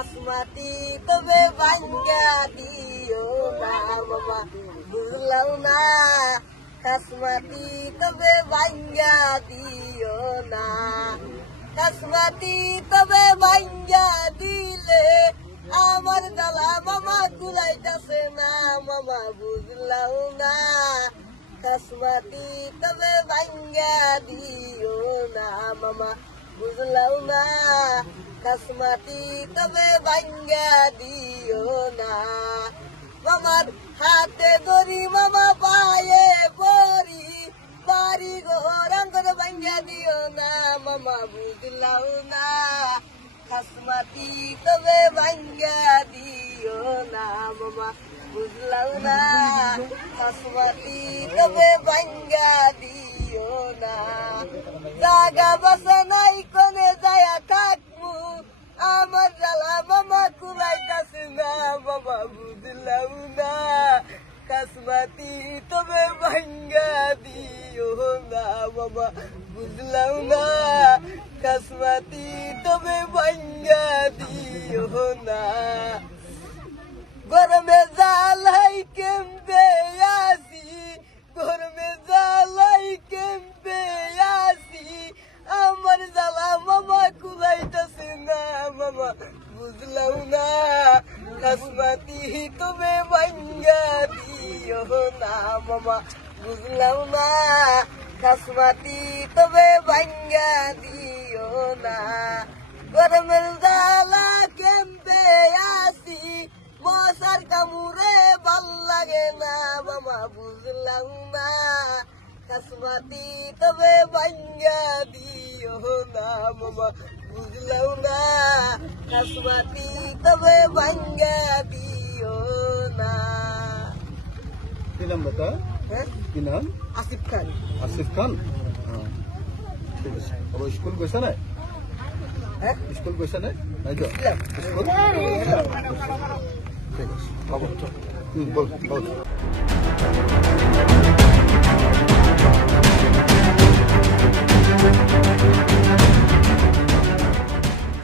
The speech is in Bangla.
কাসমাতি তবে ভাঙ্গা দিও না মামা বুঝলাম না কাসমাতি তবে ভাঙ্গা দিও না কাসমাতি তবে ভাঙ্গা দিলে আমার জ্বালা মামা কুলাইতাছে না মামা বুঝলাম না কাসমাতি তবে ভাঙ্গা দিও না মামা বুঝলাম না কাসমাতি তবে ভাঙ্গা দিও না মামার হাতে ধরি মামা পায়ে পরি বাড়ি ঘর আঙ্গর ভাঙ্গা দিও না মামা বুঝলাম না কাসমাতি তবে ভাঙ্গা দিও না মামা বুঝলাম না কাসমাতি তবে ভাঙ্গা দিও না জাগা বাসা নাই কোনে যায়া থাকবো আমার জ্বালা মামা কুলাইতাছে না মামা বুঝলাম না কাসমাতি তবে ভাঙ্গা দিও না মামা বুঝলাম না কাসমাতি তবে ভাঙ্গা দিও না গরমে জ্বালাই কেমবে আসি গরমে জ্বালাই কেমবে আসি আমার জ্বালা মামা কুলাইতাছে না মামা বুঝলাম না কাসমাতি তবে ভাঙ্গা দিও না মামা বুঝলাম না কাসমাতি তবে ভাঙ্গা দিও না গরমের জ্বালা কেমবে আসি মশার কামড়ে ভাল লাগে না মামা বুঝলাম না কাসমাতি তবে ভাঙ্গা দিও না মামা বুঝলাম না কাসমাতি তবে ভাঙ্গা দিও না কি নাম বেটা কি নাম আসিফ খান আসিফ খান ঠিক আছে আর স্কুল গৈছা নাই স্কুল গৈছা নাই নাই তো স্কুল ঠিক আছে হ'ব বল বল